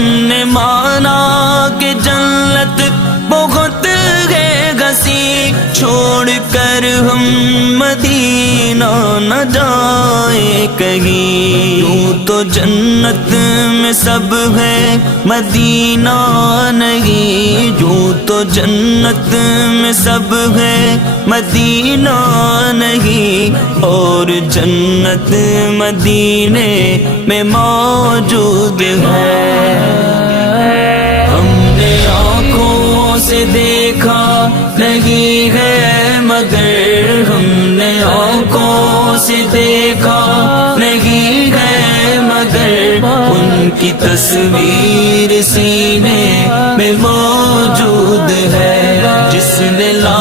हमने माना कि जन्नत बहुत है घसी, छोड़ कर हम मदीना न जाए कहीं। यूं तो जन्नत में सब है मदीना नहीं, यूं तो जन्नत में सब है मदीना नहीं, और जन्नत मदीने में मौजूद है। हमने आँखों से देखा नहीं है मगर, हमने आँखों से देखा नहीं है मगर, उनकी तस्वीर सीने में मौजूद है। जिसने ला